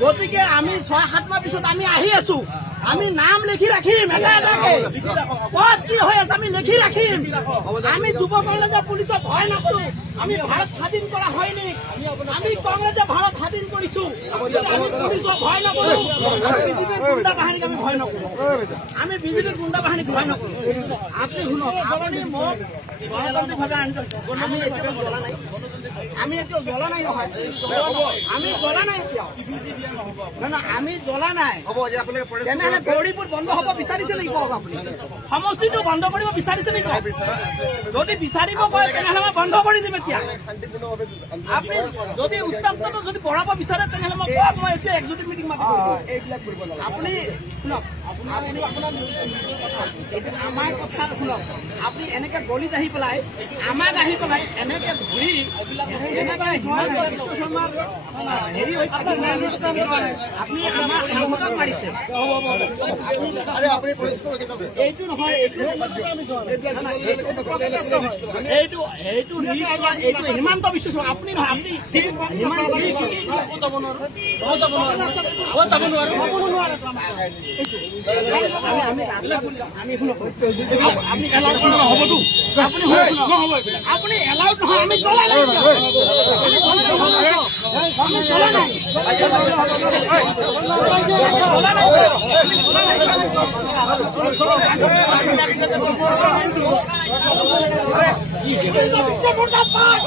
গতিকে আমি ৬-৭ মাহ পিছত আমি আহি আছো, আমি নাম লিখি ৰাখিম এটা এটাকে, ক'ত কি হৈ আছে আমি লিখি ৰাখিম। আমি যুৱ কংগ্ৰেছে পুলিচক ভয় নকৰো, আমি ভাৰত স্বাধীন কৰা হয়নি, আমি কংগ্ৰেছে ভাৰত স্বাধীন কৰিছো, আমি পুলিচক ভয় নকৰো, বিজেপিৰ গুণ্ডা বাহিনীক আমি ভয় নকৰো, আমি বিজেপিৰ গুণ্ডা বাহিনীক ভয় নকৰো। আপুনি শুনক, আপুনি মোক গণতান্ত্ৰিকভাৱে আনিছে, আমি এতিয়াও জ্বলা নাই, আমি এতিয়াও জ্বলা নাই নহয়, আমি জ্বলা নাই এতিয়াও, নহয় আমি জ্বলা নাই। তেনেহলে গৌৰীপুৰ বন্ধ হ'ব বিচাৰিছে নেকি কওক আপুনি? সমষ্টিটো বন্ধ কৰিব বিচাৰিছে নেকি? যদি বিচাৰিব কয় তেনেহলে মই বন্ধ কৰি দিম এতিয়া। আপুনি যদি উত্তপ্তটো যদি বঢ়াব বিচাৰে তেনেহলে মই কওক, মই এতিয়া এক্সিকিউটিভ মিটিং মাতিব। আপুনি শুনক, আপুনি আমাৰ কথা শুনক, আপুনি এনেকে গলিত আহি পেলাই আমাক আহি পেলাই এনেকে ঘূৰি এনেকে হিমন্ত বিশ্ব শৰ্মাৰ হেৰি হৈছে, আপুনি আমাৰ সাংসদক মাৰিছে। এইটো নহয়, এইটো হিমন্ত বিশ্ব শৰ্মা, আপুনি নহয়, আপুনি আপুনি এলাউড নহয়, আমি চলা নাই, আমি চলা নাই, মুৰ্দাবাদ